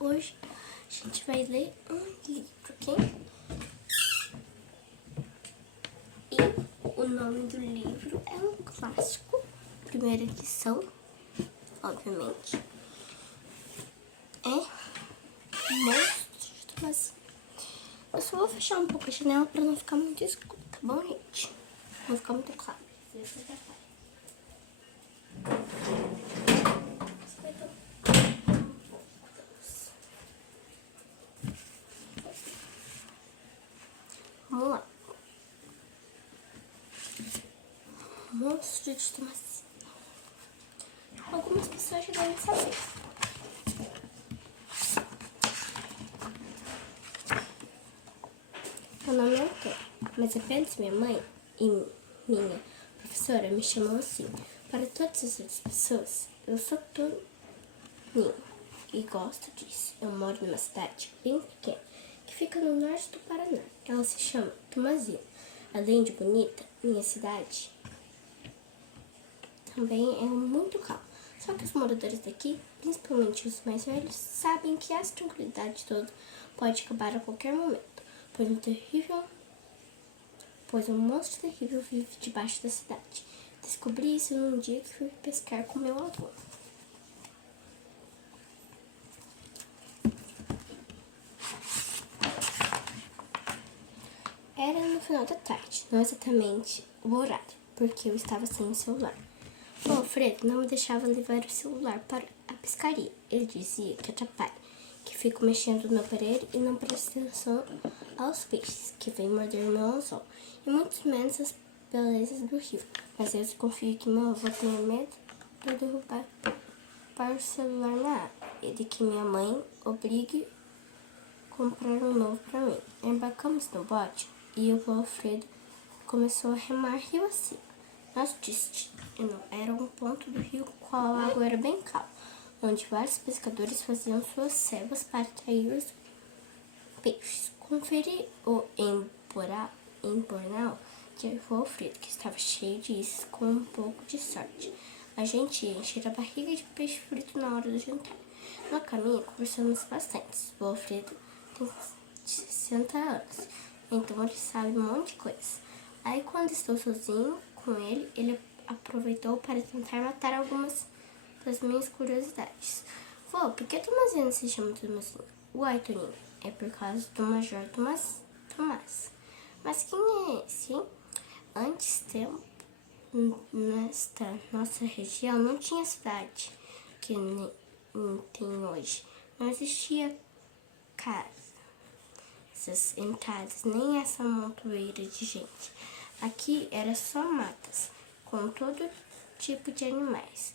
Hoje a gente vai ler um livro, ok? E o nome do livro é um clássico, primeira edição, obviamente. É Monstros de Tomazinho. Eu só vou fechar um pouco a janela pra não ficar muito escuro, tá bom, gente? Não ficar muito claro. Vamos lá. Monstros de Tomazinho. Algumas pessoas já devem saber. Meu nome é Antônio, mas apenas minha mãe e minha professora me chamam assim. Para todas as outras pessoas, eu sou Toninho e gosto disso. Eu moro numa cidade bem pequena que fica no norte do Paraná. Ela se chama Tomazinho. Além de bonita, minha cidade também é muito calma. Só que os moradores daqui, principalmente os mais velhos, sabem que essa tranquilidade toda pode acabar a qualquer momento, pois um monstro terrível vive debaixo da cidade. Descobri isso num dia que fui pescar com meu avô. Era no final da tarde, não exatamente o horário, porque eu estava sem o celular. O Alfredo não me deixava levar o celular para a pescaria. Ele dizia que atrapalha, que fico mexendo no aparelho e não presto atenção aos peixes, que vêm morder meu anzol, e muito menos as belezas do rio. Mas eu desconfio que meu avô tenha medo de derrubar o celular na água e de que minha mãe obrigue a comprar um novo para mim. Embarcamos no bote e o Alfredo começou a remar rio acima. Nosso destino era um ponto do rio com qual a água era bem calma, onde vários pescadores faziam suas cebas para atrair os peixes. Conferi o embornal de Alfredo, que estava cheio de iscas com um pouco de sorte. A gente ia encher a barriga de peixe frito na hora do jantar. No caminho, conversamos bastante. O Alfredo tem 60 anos, então ele sabe um monte de coisa. Aí, quando estou sozinho com ele, ele aproveitou para tentar matar algumas das minhas curiosidades. Vô, por que Tomazinho se chama Tomazinho? Uai, Toninho, é por causa do Major Tomás. Mas quem é esse, hein? Antes nesta nossa região não tinha cidade que nem tem hoje. Não existia casas, entradas, nem essa montoeira de gente. Aqui era só matas, com todo tipo de animais,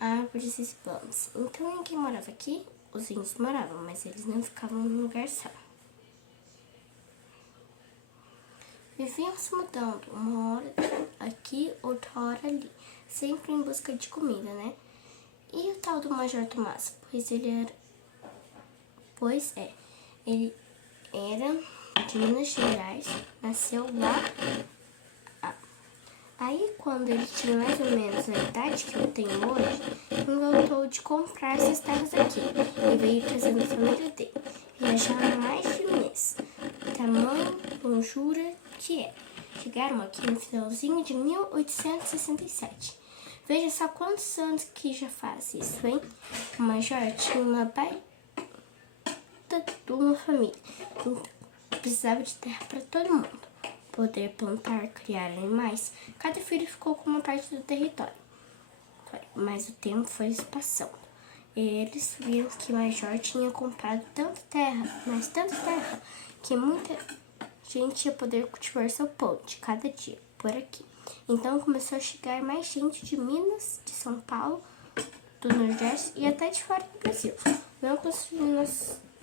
árvores e planos. Então ninguém morava aqui, os índios moravam, mas eles não ficavam num lugar só. Viviam se mudando, uma hora aqui, outra hora ali, sempre em busca de comida, né? E o tal do Major Tomás? Ele era de Minas Gerais, nasceu lá. Aí, quando ele tinha mais ou menos a idade que eu tenho hoje, inventou de comprar essas terras aqui e veio trazendo a família dele. Viajaram mais de um mês, tamanho conjura que é. Chegaram aqui no finalzinho de 1867. Veja só quantos anos que já faz isso, hein? O Major tinha uma baita de uma família, então precisava de terra para todo mundo poder plantar, criar animais. Cada filho ficou com uma parte do território, mas o tempo foi se passando. Eles viram que o Major tinha comprado tanta terra, que muita gente ia poder cultivar seu pão de cada dia por aqui. Então começou a chegar mais gente de Minas, de São Paulo, do Nordeste e até de fora do Brasil. Não construindo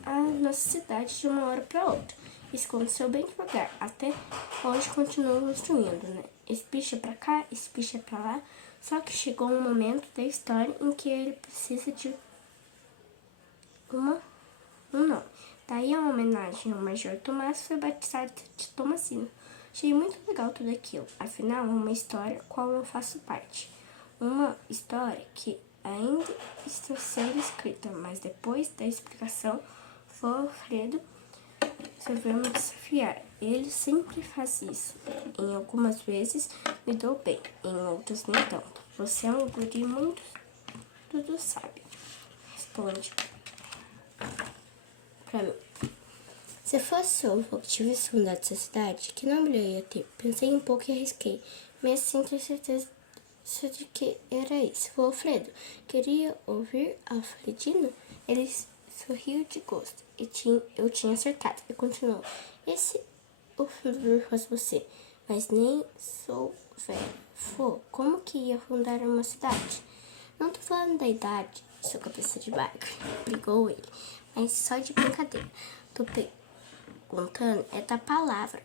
a nossa cidade de uma hora para outra. Isso aconteceu bem devagar, até hoje continua construindo, né? Espicha para cá, espicha para lá. Só que chegou um momento da história em que ele precisa de um nome. Daí a homenagem ao Major Tomás foi batizado de Tomazinho. Achei muito legal tudo aquilo. Afinal, é uma história qual eu faço parte. Uma história que ainda está sendo escrita, mas depois da explicação, Alfredo resolveu desafiar. Ele sempre faz isso. Em algumas vezes me dou bem, em outras nem tanto. Você é um guri muito tudo sabe. Responde pra mim. Se fosse eu que tivesse fundado essa cidade, que nome eu ia ter? Pensei um pouco e arrisquei, mas sem ter certeza de que era isso. O Alfredo queria ouvir Alfredino? Ele sorriu de gosto. Eu tinha acertado. E continuou. Esse o fundador fosse você, mas nem sou velho. Como que ia fundar uma cidade? Não tô falando da idade, sua cabeça de barco, brigou ele, mas só de brincadeira. Tô perguntando é da palavra.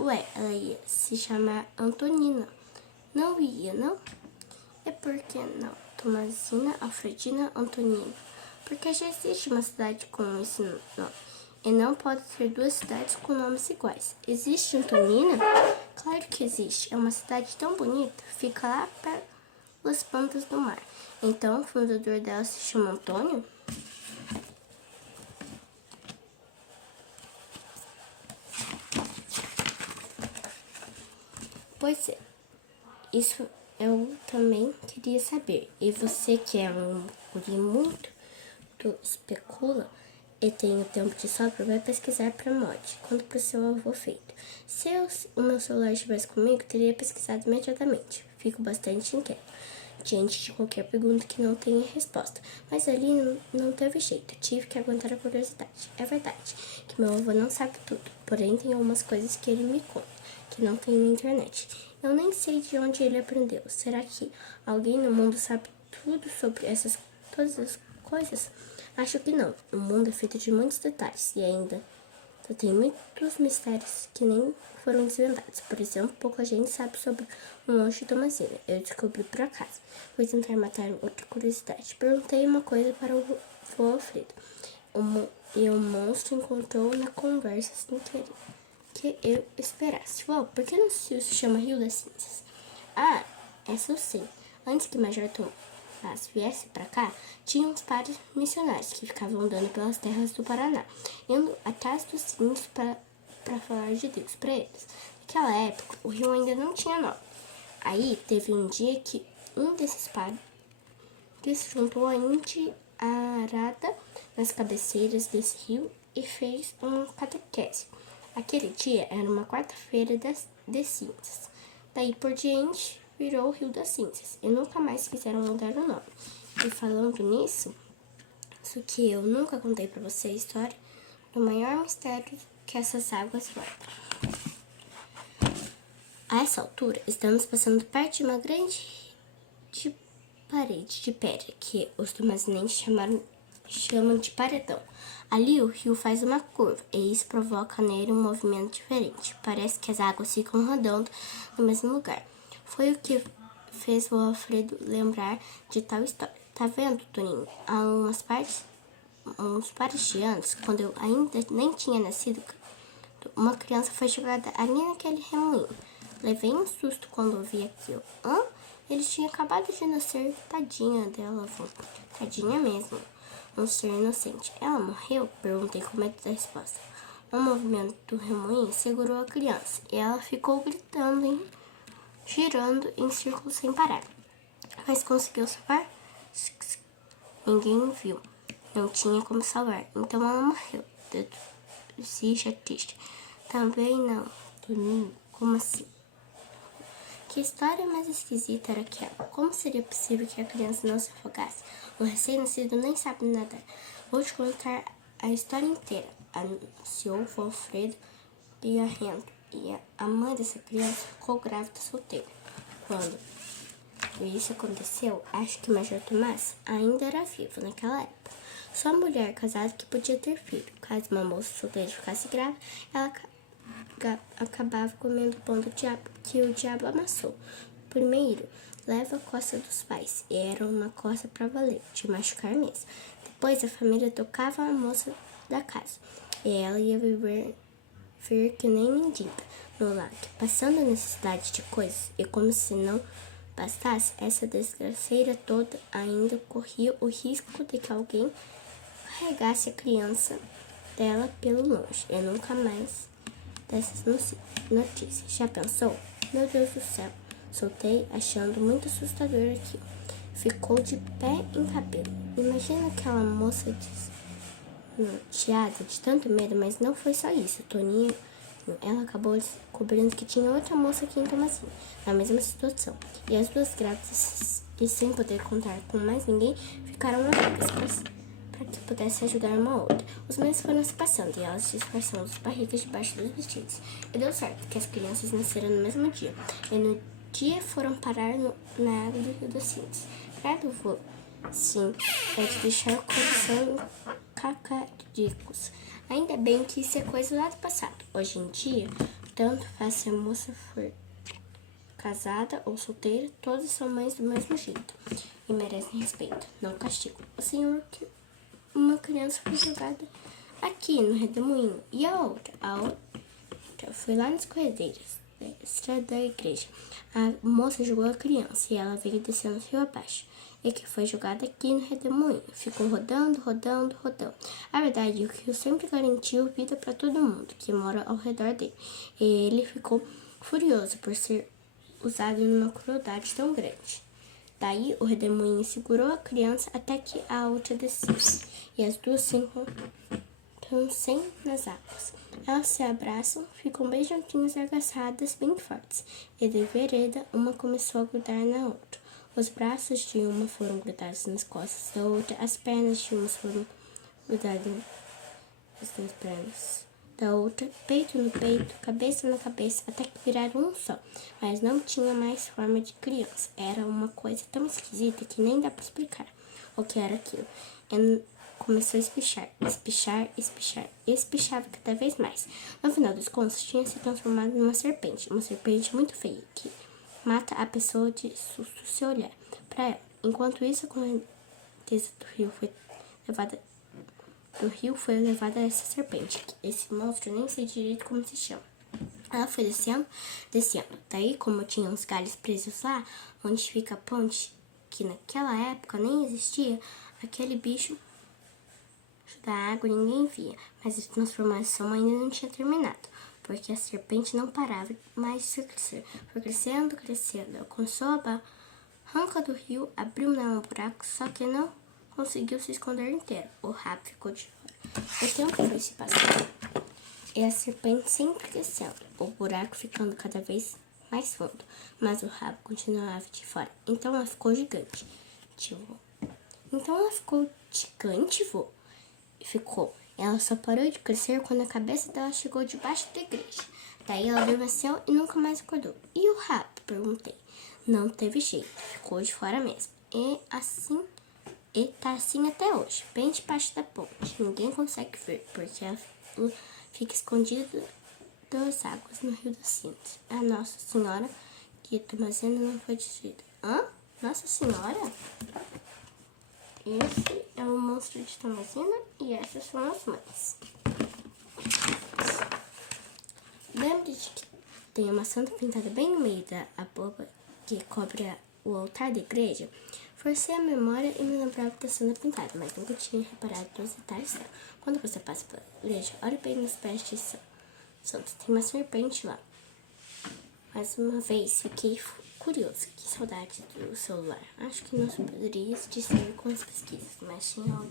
Ué, ela ia se chamar Antonina. Não ia, não? É porque não? Tomazina, Alfredina, Antonina. Porque já existe uma cidade com esse nome. E não pode ter duas cidades com nomes iguais. Existe Antonina? Claro que existe. É uma cidade tão bonita. Fica lá pelas pontas do mar. Então, o fundador dela se chama Antônio? Pois é. Isso eu também queria saber. E você que é um guri muito especula e tem o tempo de sobra, vai pesquisar para mod. Conta pro seu avô feito. Se o meu celular estivesse comigo, teria pesquisado imediatamente. Fico bastante inquieto diante de qualquer pergunta que não tenha resposta. Mas ali não teve jeito. Tive que aguentar a curiosidade. É verdade que meu avô não sabe tudo. Porém, tem algumas coisas que ele me conta que não tem na internet. Eu nem sei de onde ele aprendeu. Será que alguém no mundo sabe tudo sobre todas as coisas? Acho que não. O mundo é feito de muitos detalhes e ainda tem muitos mistérios que nem foram desvendados. Por exemplo, pouca gente sabe sobre o monstro de Tomazina. Eu descobri por acaso. Fui tentar matar outra curiosidade. Perguntei uma coisa para o vô Alfredo. E o monstro encontrou na conversa sem querer que eu esperasse. Por que não se chama Rio das Cinzas? Ah, essa eu sei. Antes que Major Tomás viesse pra cá, tinha uns padres missionários que ficavam andando pelas terras do Paraná, indo atrás dos índios para falar de Deus para eles. Naquela época, o rio ainda não tinha nome. Aí, teve um dia que um desses padres juntou a índia-arada nas cabeceiras desse rio e fez uma catequese. Aquele dia era uma quarta-feira de cinzas. Daí por diante virou o Rio das Cinzas e nunca mais quiseram mudar o nome. E falando nisso, isso que eu nunca contei pra você a história do maior mistério que essas águas guardam. A essa altura, estamos passando perto de uma grande parede de pedra que os tomazinenses chamam de paredão. Ali o rio faz uma curva e isso provoca nele um movimento diferente. Parece que as águas ficam rodando no mesmo lugar. Foi o que fez o Alfredo lembrar de tal história. Tá vendo, Toninho? Há uns pares de anos, quando eu ainda nem tinha nascido, uma criança foi jogada ali naquele remoinho. Levei um susto quando ouvi aquilo. Ele tinha acabado de nascer. Tadinha dela, avô. Tadinha mesmo. Um ser inocente. Ela morreu? Perguntei com medo da resposta. O movimento do remoinho segurou a criança e ela ficou gritando, girando em círculos sem parar. Mas conseguiu salvar? Ninguém viu. Não tinha como salvar. Então ela morreu. Deduzi triste. Também não, Toninho. Como assim? Que história mais esquisita era aquela? Como seria possível que a criança não se afogasse? O recém-nascido nem sabe nadar. Vou te contar a história inteira, anunciou o Alfredo Piarrento. E a mãe dessa criança ficou grávida solteira. Quando isso aconteceu, acho que Major Tomás ainda era vivo naquela época. Só mulher casada que podia ter filho. Caso uma moça solteira ficasse grávida, ela acabava comendo o pão do diabo que o diabo amassou. Primeiro, leva a coça dos pais, e era uma coça pra valer, de machucar mesmo. Depois, a família tocava a moça da casa, e ela ia viver que nem mendiga no lago, passando necessidade de coisas, e como se não bastasse, essa desgraceira toda ainda corria o risco de que alguém carregasse a criança dela pelo longe e nunca mais dessas notícias. Já pensou? Meu Deus do céu! Soltei, achando muito assustador aquilo. Ficou de pé em cabelo. Imagina aquela moça desnorteada de tanto medo, mas não foi só isso. Toninho, ela acabou descobrindo que tinha outra moça aqui em Tomazinho, na mesma situação. E as duas grávidas, e sem poder contar com mais ninguém, ficaram amigas para que pudesse ajudar uma a outra. Os meses foram se passando e elas disfarçando as barrigas debaixo dos vestidos. E deu certo que as crianças nasceram no mesmo dia. E no dia foram parar na água do Rio das Cinzas. Credo, vô, sim, é de deixar o coração em cacaricos. Ainda bem que isso é coisa lá do passado. Hoje em dia, tanto faz se a moça for casada ou solteira, todas são mães do mesmo jeito e merecem respeito, não castigo. O senhor que uma criança foi jogada aqui no redemoinho e a outra foi lá nas corredeiras da estrada da igreja. A moça jogou a criança e ela veio descendo rio abaixo. E que foi jogada aqui no redemoinho. Ficou rodando. A verdade é que o rio sempre garantiu vida para todo mundo que mora ao redor dele. E ele ficou furioso por ser usado numa crueldade tão grande. Daí o redemoinho segurou a criança até que a outra descesse. E as duas se encontram sem nas águas. Elas se abraçam, ficam bem juntinhas e agaçadas bem fortes. E de vereda, uma começou a grudar na outra. Os braços de uma foram grudados nas costas da outra, as pernas de uma foram grudadas nas pernas da outra, peito no peito, cabeça na cabeça, até que viraram um só. Mas não tinha mais forma de criança. Era uma coisa tão esquisita que nem dá para explicar o que era aquilo. E começou a espichar, e espichava cada vez mais. No final dos contos, tinha se transformado numa serpente muito feia, que mata a pessoa de susto se olhar para ela. Enquanto isso, a correnteza do rio foi levada a essa serpente. Esse monstro, nem sei direito como se chama. Ela foi descendo. Daí, como tinha uns galhos presos lá, onde fica a ponte, que naquela época nem existia, aquele bicho da água ninguém via. Mas a transformação ainda não tinha terminado, porque a serpente não parava mais de crescer. Foi crescendo. Alcançou a barranca do rio, abriu nela um buraco, só que não conseguiu se esconder inteiro. O rabo ficou de fora. O tempo foi se passando e a serpente sempre crescendo, o buraco ficando cada vez mais fundo, mas o rabo continuava de fora. Então ela ficou gigante, vô. Ficou. Ela só parou de crescer quando a cabeça dela chegou debaixo da igreja. Daí ela adormeceu e nunca mais acordou. E o rabo? Perguntei. Não teve jeito, ficou de fora mesmo. E tá assim até hoje, bem debaixo da ponte. Ninguém consegue ver, porque ela fica escondida das águas no Rio das Cinzas. A Nossa Senhora que Tomazina não foi destruída. Hã? Nossa Senhora? Esse é o monstro de Tomazina e essas são as mães. Lembra de que tem uma santa pintada bem no meio da abóbora que cobre o altar da igreja? Forcei a memória e me lembrava da santa pintada, mas nunca tinha reparado nos detalhes dela. Quando você passa pela igreja, olhe bem nos pés de santos. Tem uma serpente lá. Mais uma vez, fiquei curioso. Que saudade do celular. Acho que não poderia dizer com as pesquisas, mas tinha algo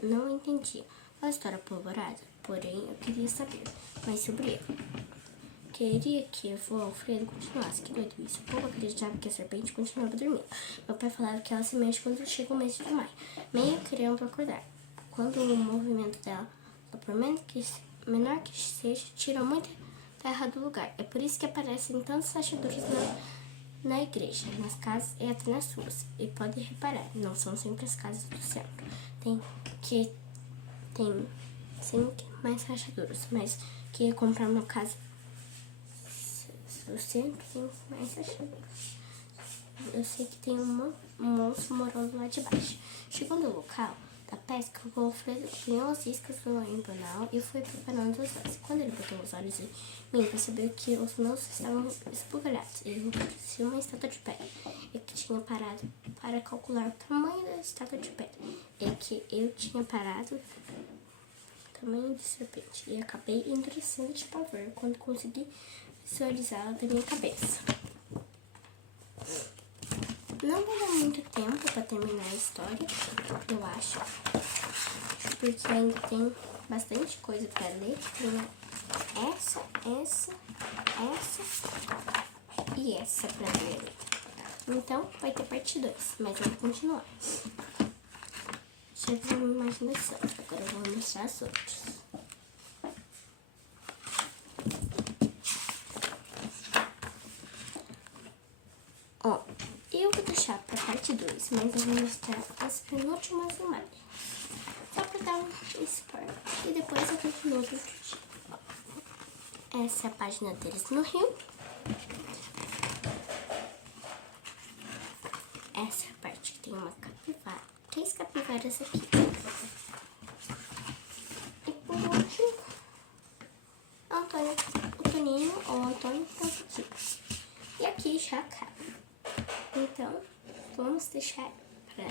que não entendia. A história apavorada, porém, eu queria saber mais sobre ela. Queria que o Alfredo continuasse. Que doido isso. O povo acreditava que a serpente continuava dormindo. Meu pai falava que ela se mexe quando chega o mês de maio, meio querendo acordar. Quando o movimento dela, por menor que seja, tira muita terra do lugar. É por isso que aparecem tantos rachaduras na igreja, nas casas e até nas ruas. E pode reparar, não são sempre as casas do centro. Tem sempre mais rachaduras, mas quem ia comprar uma casa do centro tem mais rachaduras. Eu sei que tem um monstro morando lá de baixo. Chegando no local da pesca, o Golfo apanhou as iscas do empanal e foi preparando os olhos. Quando ele botou os olhos em mim, percebeu que os meus estavam esbugalhados e ele parecia uma estátua de pedra. E que tinha parado para calcular o tamanho da estátua de pedra. E que eu tinha parado tamanho de serpente. E acabei endurecendo de pavor quando consegui visualizá-la da minha cabeça. Não vai dar muito tempo para terminar a história, eu acho, porque ainda tem bastante coisa para ler. Tem essa e essa para ler. Então, vai ter parte 2, mas eu vou continuar. Já vi uma imaginação, agora eu vou mostrar as outras. Ó, eu vou deixar pra parte 2, mas eu vou mostrar as penúltimas imagens. Só pra dar um spoiler. E depois eu continuo outro dia. Ó, essa é a página deles no rio. Essa é a parte que tem uma capivara. 3 capivaras aqui. E por último, o Toninho ou Antônio Francisco. E aqui já acaba. Então, vamos deixar para